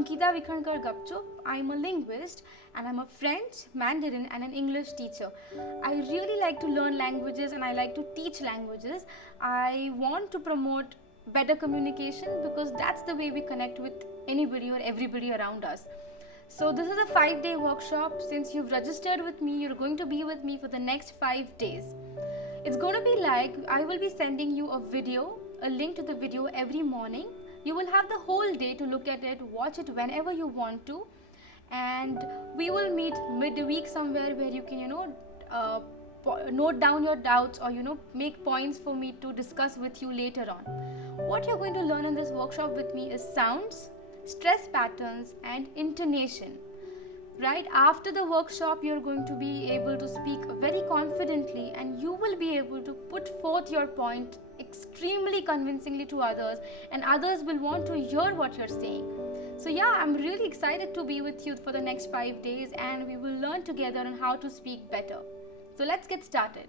Ankita Vikhankar Gupchup. I'm a linguist and I'm a French, Mandarin and an English teacher. I really like to learn languages and I like to teach languages. I want to promote better communication because that's the way we connect with anybody or everybody around us. So this is a 5-day workshop. Since you've registered with me, you're going to be with me for the next 5 days. It's going to be like I will be sending you a video, a link to the video every morning. You will have the whole day to look at it, watch it whenever you want to, and we will meet midweek somewhere where you can, note down your doubts or, make points for me to discuss with you later on. What you're going to learn in this workshop with me is sounds, stress patterns, and intonation. Right after the workshop, you're going to be able to speak very confidently and you will be able to put forth your point extremely convincingly to others, and others will want to hear what you're saying. So yeah, I'm really excited to be with you for the next 5 days and we will learn together on how to speak better. So let's get started.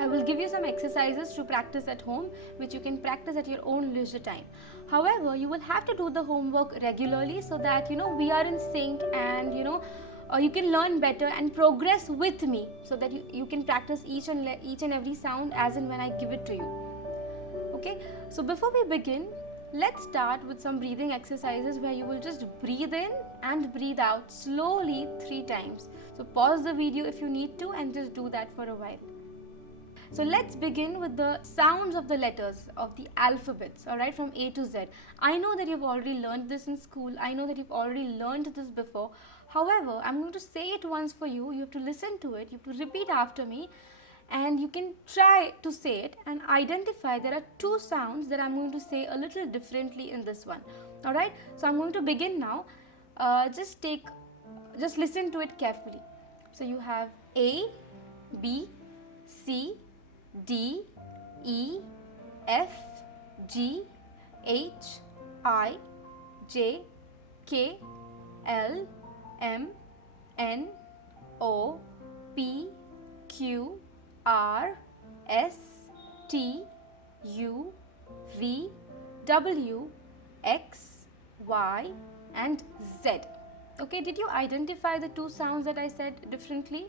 I will give you some exercises to practice at home, which you can practice at your own leisure time. However, you will have to do the homework regularly so that we are in sync and you can learn better and progress with me, so that you can practice each and every sound as and when I give it to you. Okay, so before we begin, let's start with some breathing exercises where you will just breathe in and breathe out slowly 3 times. So pause the video if you need to and just do that for a while. So let's begin with the sounds of the letters of the alphabets, alright, from A to Z. I know that you've already learned this in school. I know that you've already learned this before. However, I'm going to say it once for you. You have to listen to it. You have to repeat after me. And you can try to say it and identify there are 2 sounds that I'm going to say a little differently in this one. Alright, so I'm going to begin now. Just listen to it carefully. So you have A, B, C, D, E, F, G, H, I, J, K, L, M, N, O, P, Q, R, S, T, U, V, W, X, Y, and Z. Okay, did you identify the 2 sounds that I said differently?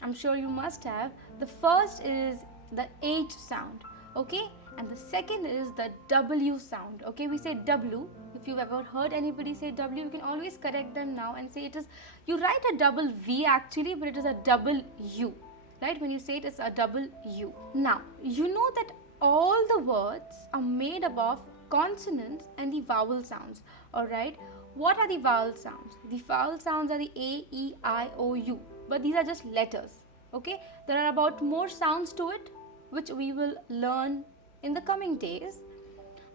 I'm sure you must have. The first is the H sound, okay, and the second is the W sound. Okay, we say W. If you've ever heard anybody say W, you can always correct them now and say it is, you write a double V actually, but it is a double U, right? When you say it, it's a double U. Now, you know that all the words are made up of consonants and the vowel sounds, alright? What are the vowel sounds? The vowel sounds are the A, E, I, O, U. But these are just letters, okay? There are about more sounds to it, which we will learn in the coming days.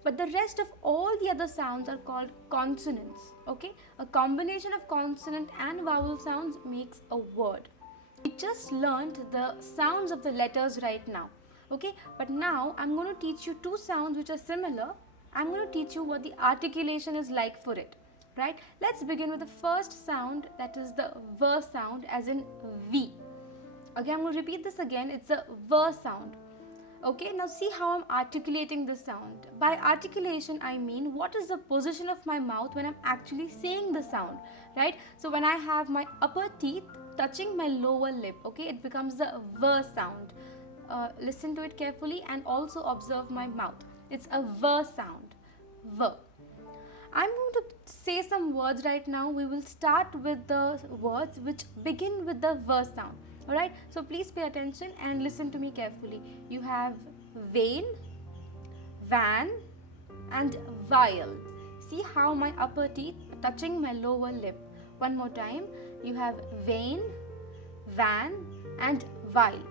But the rest of all the other sounds are called consonants, okay? A combination of consonant and vowel sounds makes a word. We just learned the sounds of the letters right now, okay? But now I'm going to teach you 2 sounds which are similar. I'm going to teach you what the articulation is like for it. Right? Let's begin with the first sound, that is the V sound, as in V. Okay, I'm going to repeat this again. It's a V sound. Okay, now see how I'm articulating this sound. By articulation, I mean what is the position of my mouth when I'm actually saying the sound, right? So when I have my upper teeth touching my lower lip, okay, it becomes the V sound. Listen to it carefully and also observe my mouth. It's a V sound. V. I'm going to say some words right now. We will start with the words which begin with the V sound. Alright, so please pay attention and listen to me carefully. You have vein, van, and vial. See how my upper teeth are touching my lower lip. One more time. You have vein, van, and vial.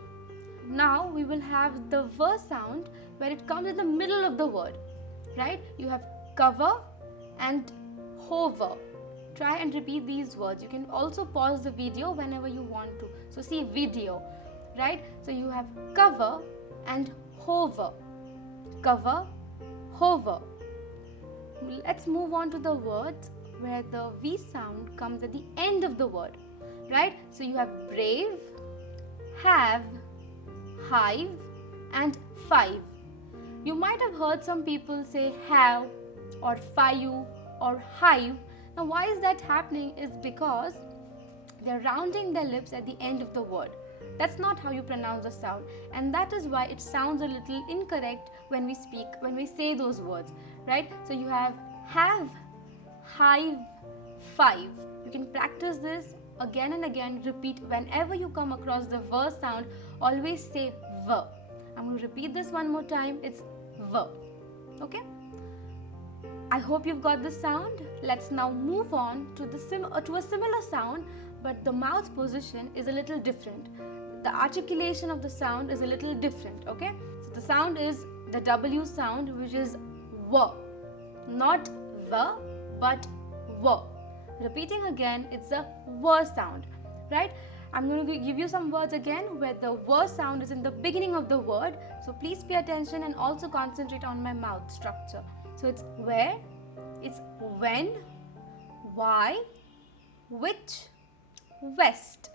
Now we will have the V sound where it comes in the middle of the word. Right? You have cover and hover. Try and repeat these words. You can also pause the video whenever you want to. So see video, right? So you have cover and hover. Cover, hover. Let's move on to the words where the V sound comes at the end of the word, right? So you have brave, have, hive, and 5. You might have heard some people say have or five or hive. Now why is that happening is because they're rounding their lips at the end of the word. That's not how you pronounce the sound, and that is why it sounds a little incorrect when we speak, when we say those words, right? So you have, hive, five. You can practice this again and again, repeat whenever you come across the v sound, always say v. I'm going to repeat this one more time. It's v. Okay? I hope you've got the sound. Let's now move on to to a similar sound, but the mouth position is a little different. The articulation of the sound is a little different, okay? So the sound is the W sound, which is w. Not v, but w. Repeating again, it's a w sound, right? I'm going to give you some words again where the w sound is in the beginning of the word. So please pay attention and also concentrate on my mouth structure. So it's where, it's when, why, which, west,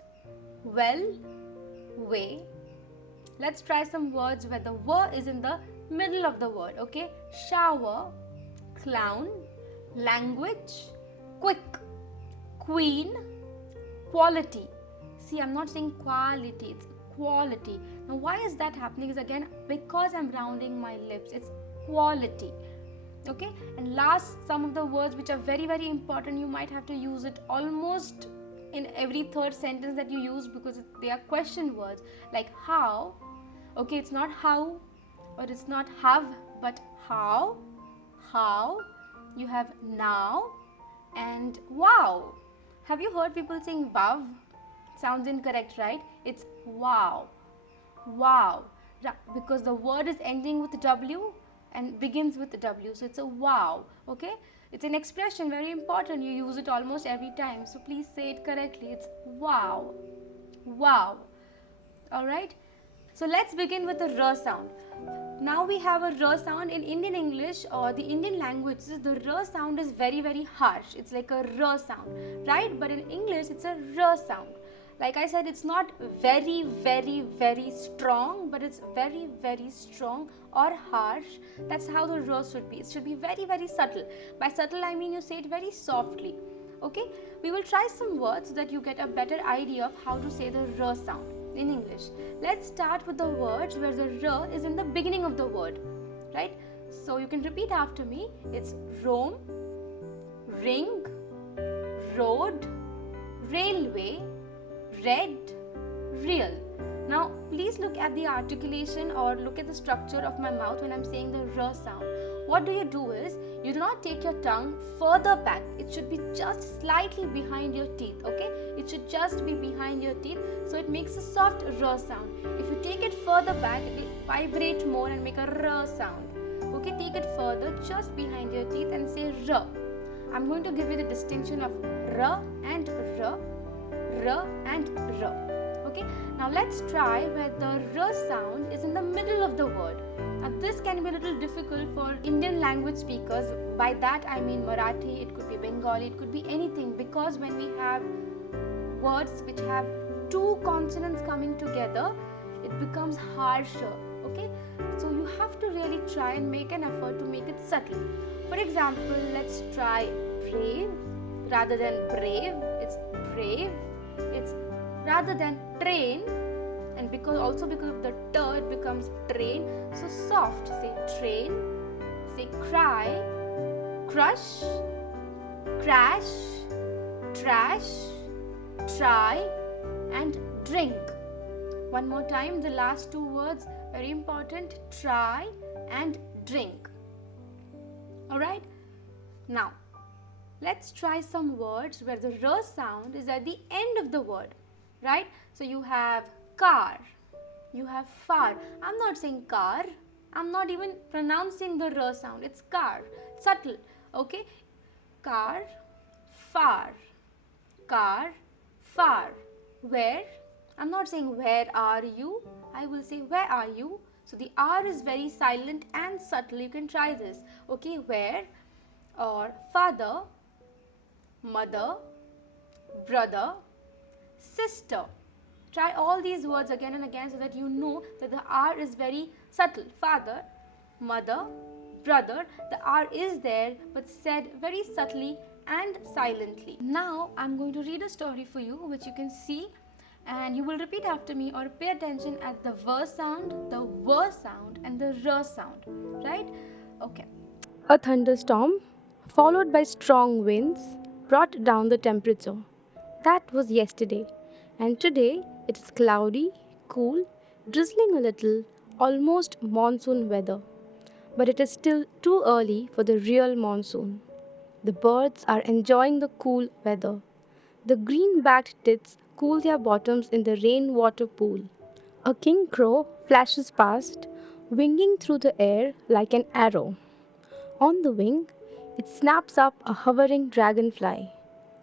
well, way. Let's try some words where the w is in the middle of the word, okay? Shower, clown, language, quick, queen, quality. See, I'm not saying quality, it's quality. Now why is that happening is again because I'm rounding my lips. It's quality. Okay, and last, some of the words which are very, very important, you might have to use it almost in every third sentence that you use because they are question words, like how. Okay, it's not how, or it's not have, but how. You have now and wow. Have you heard people saying wow? Sounds incorrect, right? It's wow. Because the word is ending with W and begins with W, so it's a wow. Okay, it's an expression, very important. You use it almost every time, so please say it correctly. It's wow. All right, so let's begin with the r sound. Now we have a r sound. In Indian English or the Indian languages, the r sound is very, very harsh. It's like a r sound, right? But in English, it's a r sound. Like I said, it's not very, very, very strong, but it's very, very strong or harsh. That's how the r should be. It should be very, very subtle. By subtle, I mean you say it very softly. Okay? We will try some words so that you get a better idea of how to say the r sound in English. Let's start with the words where the r is in the beginning of the word, right? So you can repeat after me. It's roam, ring, road, railway, red, real. Now please look at the articulation or look at the structure of my mouth when I'm saying the r sound. What do? Is you do not take your tongue further back. It should be just slightly behind your teeth, okay? It should just be behind your teeth, so it makes a soft r sound. If you take it further back, it will vibrate more and make a r sound. Okay, take it further just behind your teeth and say r. I'm going to give you the distinction of r and r. Okay, now let's try where the r sound is in the middle of the word. Now this can be a little difficult for Indian language speakers. By that I mean Marathi, it could be Bengali, it could be anything, because when we have words which have two consonants coming together, it becomes harsher. Okay, so you have to really try and make an effort to make it subtle. For example, let's try brave rather than brave. It's brave. It's rather than train, and because of the t, it becomes train. So soft, say train, say cry, crush, crash, trash, try, and drink. One more time, the last two words, very important, try and drink. Alright, now let's try some words where the r sound is at the end of the word, right? So you have car, you have far. I'm not saying car, I'm not even pronouncing the r sound. It's car, subtle, okay? Car, far, where. I'm not saying where are you, I will say where are you. So the r is very silent and subtle. You can try this, okay? Where, or father, mother, brother, sister. Try all these words again and again so that you know that the r is very subtle. Father, mother, brother, the R is there but said very subtly and silently. Now I'm going to read a story for you which you can see, and you will repeat after me or pay attention at the V sound, the W sound and the R sound, right? Okay. A thunderstorm, followed by strong winds, brought down the temperature. That was yesterday, and today it is cloudy, cool, drizzling a little, almost monsoon weather. But it is still too early for the real monsoon. The birds are enjoying the cool weather. The green backed tits cool their bottoms in the rainwater pool. A king crow flashes past, winging through the air like an arrow. On the wing, it snaps up a hovering dragonfly.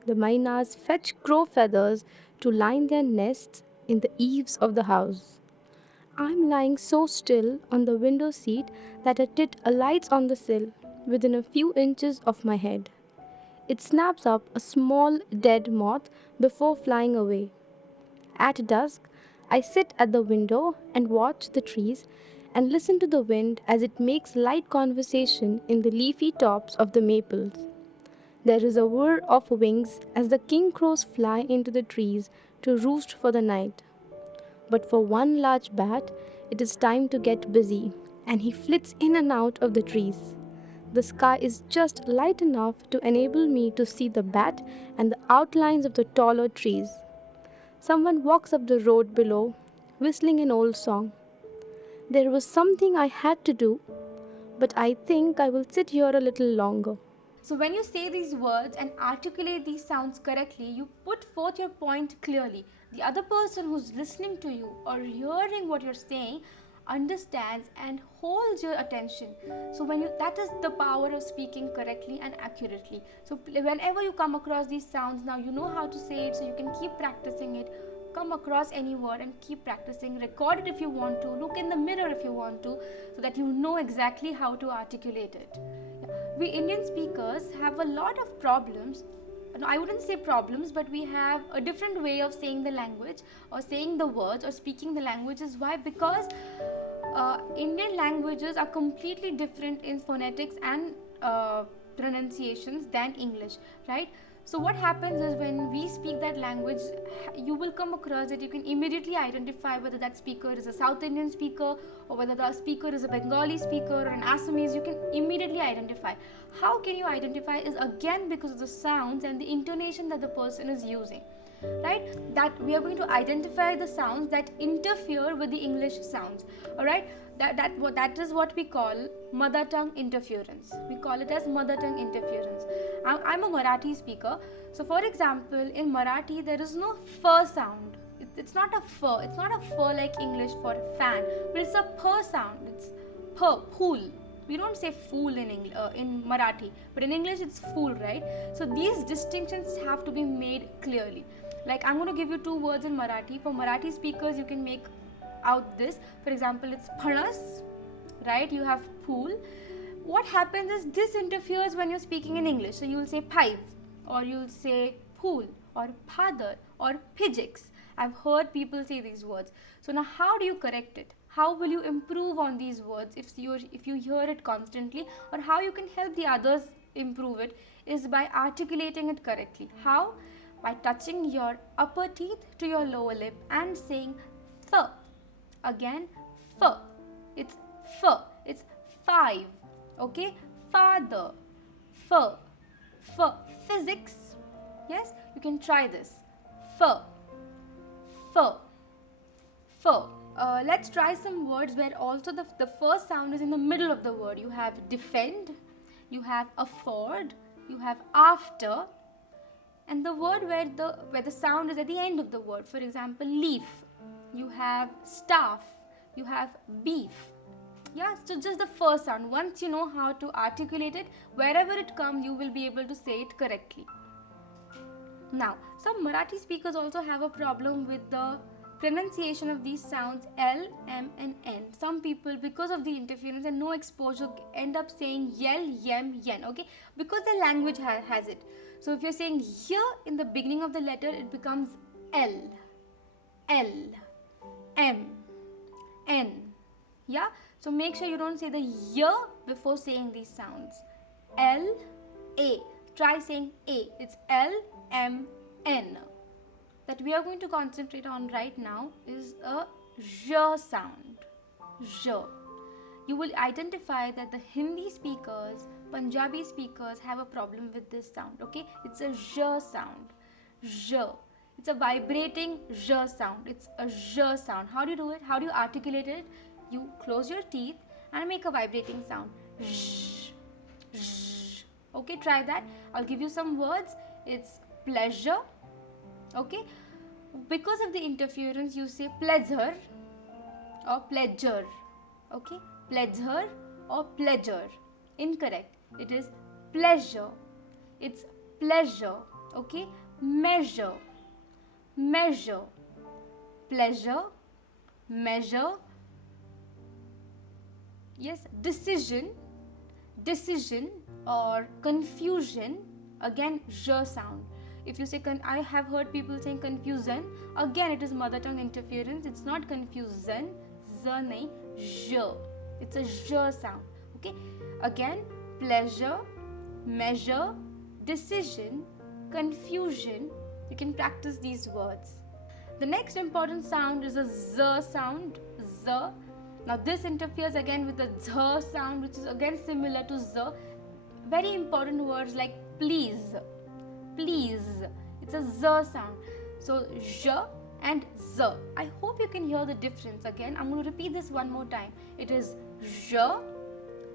The mynas fetch crow feathers to line their nests in the eaves of the house. I'm lying so still on the window seat that a tit alights on the sill within a few inches of my head. It snaps up a small dead moth before flying away. At dusk, I sit at the window and watch the trees and listen to the wind as it makes light conversation in the leafy tops of the maples. There is a whir of wings as the king crows fly into the trees to roost for the night. But for one large bat, it is time to get busy, and he flits in and out of the trees. The sky is just light enough to enable me to see the bat and the outlines of the taller trees. Someone walks up the road below, whistling an old song. There was something I had to do, but I think I will sit here a little longer. So when you say these words and articulate these sounds correctly, you put forth your point clearly. The other person who's listening to you or hearing what you're saying understands and holds your attention. So that is the power of speaking correctly and accurately. So whenever you come across these sounds, now you know how to say it, so you can keep practicing it. Come across any word and keep practicing. Record it if you want to. Look in the mirror if you want to, so that you know exactly how to articulate it. We Indian speakers have a lot of problems. No, I wouldn't say problems, but we have a different way of saying the language or saying the words or speaking the languages. Why? Because Indian languages are completely different in phonetics and pronunciations than English, right? So what happens is when we speak that language, you will come across it. You can immediately identify whether that speaker is a South Indian speaker or whether the speaker is a Bengali speaker or an Assamese. You can immediately identify. How can you identify is again because of the sounds and the intonation that the person is using, right? That we are going to identify the sounds that interfere with the English sounds, all right? That is what we call mother tongue interference. We call it as mother tongue interference. I'm a Marathi speaker. So for example, in Marathi, there is no f sound. It's not a f. It's not a f like English for fan, but it's a p sound. It's p, pool. We don't say fool in Marathi, but in English it's fool, right? So these distinctions have to be made clearly. Like I'm going to give you two words in Marathi. For Marathi speakers, you can make out this. For example, it's phanas, right? You have pool. What happens is this interferes when you're speaking in English. So you'll say pipe, or you'll say pool, or father, or physics. I've heard people say these words. So now how do you correct it? How will you improve on these words if you hear it constantly, or how you can help the others improve it is by articulating it correctly. How? By touching your upper teeth to your lower lip and saying th. Again, f. It's f. It's 5. Okay? Father. F. F. Physics. Yes? You can try this. F. F. F. Let's try some words where also the first sound is in the middle of the word. You have defend. You have afford. You have after. And the word where the sound is at the end of the word. For example, leaf. You have staff, you have beef. Yeah, so just the first sound. Once you know how to articulate it, wherever it comes, you will be able to say it correctly. Now, some Marathi speakers also have a problem with the pronunciation of these sounds L, M and N. Some people, because of the interference and no exposure, end up saying yell, yem, yen, okay? Because their language has it. So if you're saying here in the beginning of the letter, it becomes L, L. M, N. Yeah, so make sure you don't say the y before saying these sounds. L, A. Try saying A. It's L, M, N. That we are going to concentrate on right now is a J sound. J. You will identify that the Hindi speakers, Punjabi speakers have a problem with this sound, okay? It's a J sound. J. It's a vibrating J sound. It's a J sound. How do you do it? How do you articulate it? You close your teeth and make a vibrating sound. J. J. Okay, try that. I'll give you some words. It's pleasure. Okay? Because of the interference, you say pleasure or pleasure. Okay? Pleasure or pleasure. Incorrect. It is pleasure. It's pleasure. Okay? Measure. Measure. Pleasure. Measure. Yes, decision. Decision or confusion. Again, J sound. If you say, I have heard people saying confusion, again it is mother tongue interference. It's not confusion. Z nahi, J. It's a J sound. Okay. Again, pleasure, measure, decision, confusion. You can practice these words. The next important sound is a Z sound. Z. Now this interferes again with the Z sound, which is again similar to Z. Very important words like please. Please. It's a Z sound. So J and Z. I hope you can hear the difference. Again, I'm going to repeat this one more time. It is J.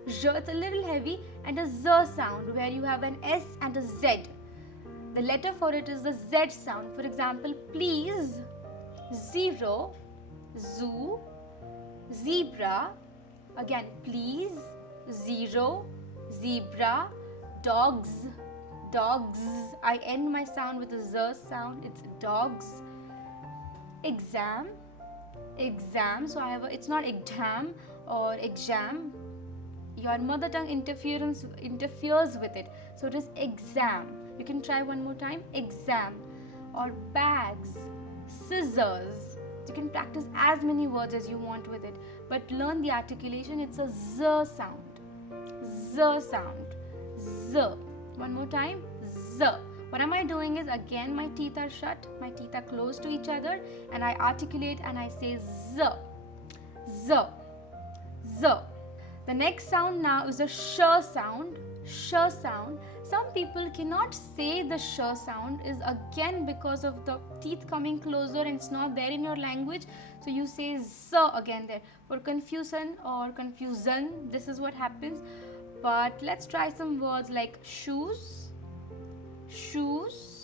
J, it's a little heavy, and a Z sound where you have an S and a Z. The letter for it is the Z sound. For example, please, zero, zoo, zebra. Again, please, zero, zebra, dogs, dogs. I end my sound with a Z sound. It's dogs. Exam, exam. So it's not exam or exam. Your mother tongue interferes with it. So it is exam. You can try one more time. Exam. Or bags, scissors. You can practice as many words as you want with it. But learn the articulation. It's a Z sound. Z sound. Z. One more time. Z. What am I doing is, again my teeth are shut. My teeth are close to each other. And I articulate and I say Z. Z. Z. The next sound now is a sh sound. Sh sound. Some people cannot say the sh sound is again because of the teeth coming closer and it's not there in your language. So you say Z again there. For confusion or confusion, this is what happens. But let's try some words like shoes, shoes.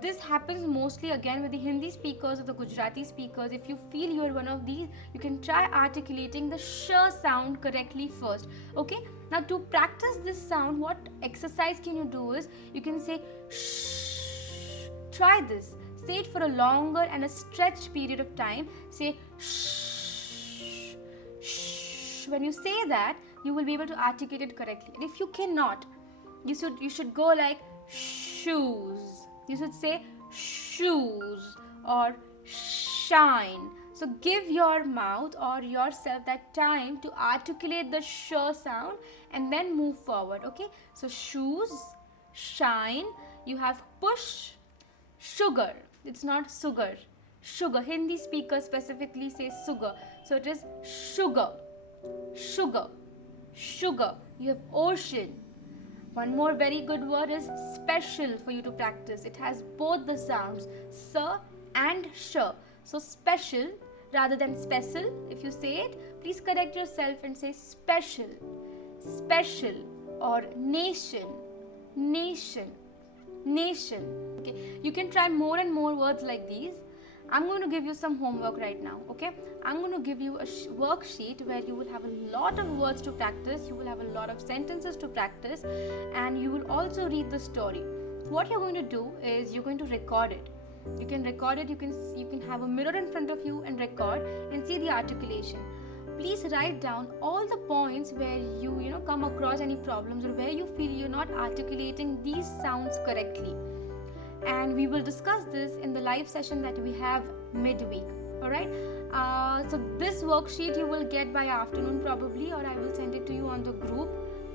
This happens mostly again with the Hindi speakers or the Gujarati speakers. If you feel you are one of these, you can try articulating the sh sound correctly first. Okay. Now to practice this sound, what exercise can you do is, you can say shh. Try this. Say it for a longer and a stretched period of time. Say shh, shh. When you say that, you will be able to articulate it correctly. And if you cannot, you should go like shoes. You should say shoes or shine. So give your mouth or yourself that time to articulate the sh sound and then move forward. Okay. So shoes, shine. You have push, sugar. It's not sugar. Sugar. Hindi speakers specifically say sugar. So it is sugar, sugar, sugar. You have ocean. One more very good word is special for you to practice. It has both the sounds, s and sh. So special rather than special. If you say it, please correct yourself and say special, special, or nation, nation, nation. Okay, you can try more and more words like these. I'm going to give you some homework right now. Okay, I'm going to give you a worksheet where you will have a lot of words to practice. You will have a lot of sentences to practice, and you will also read the story. What you're going to do is you're going to record it. You can record it. You can have a mirror in front of you and record and see the articulation. Please write down all the points where you come across any problems or where you feel you're not articulating these sounds correctly. And we will discuss this in the live session that we have midweek. Alright, so this worksheet you will get by afternoon probably, or I will send it to you on the group.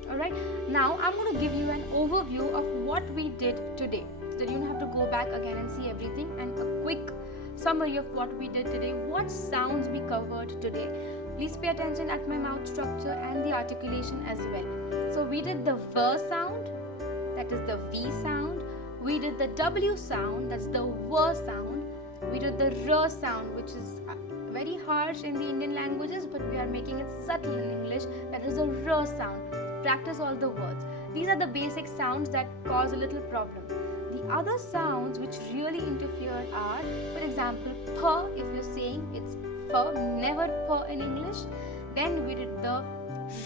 Alright, now I'm going to give you an overview of what we did today, so that you don't have to go back again and see everything, and a quick summary of what we did today, what sounds we covered today. Please pay attention at my mouth structure and the articulation as well. So we did the V sound, that is the V sound. We did the W sound, that's the W sound. We did the R sound, which is very harsh in the Indian languages, but we are making it subtle in English, that is the R sound. Practice all the words. These are the basic sounds that cause a little problem. The other sounds which really interfere are, for example, P, if you're saying it's P, never P in English. Then we did the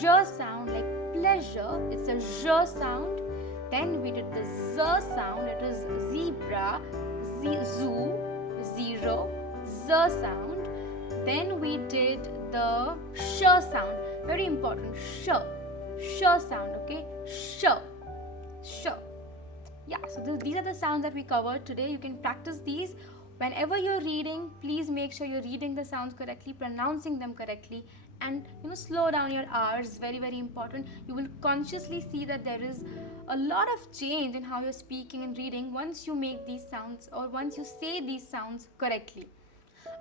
R sound, like pleasure, it's a R sound. Then we did the Z sound, it is zebra, zoo, zero, Z sound. Then we did the sh sound, very important, sh sound, okay, sh. Yeah, so these are the sounds that we covered today. You can practice these. Whenever you're reading, please make sure you're reading the sounds correctly, pronouncing them correctly, and slow down your R's, very, very important. You will consciously see that there is a lot of change in how you're speaking and reading once you make these sounds, or once you say these sounds correctly.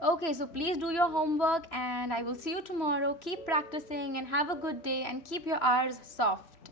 Okay, so please do your homework, and I will see you tomorrow. Keep practicing and have a good day, and keep your R's soft.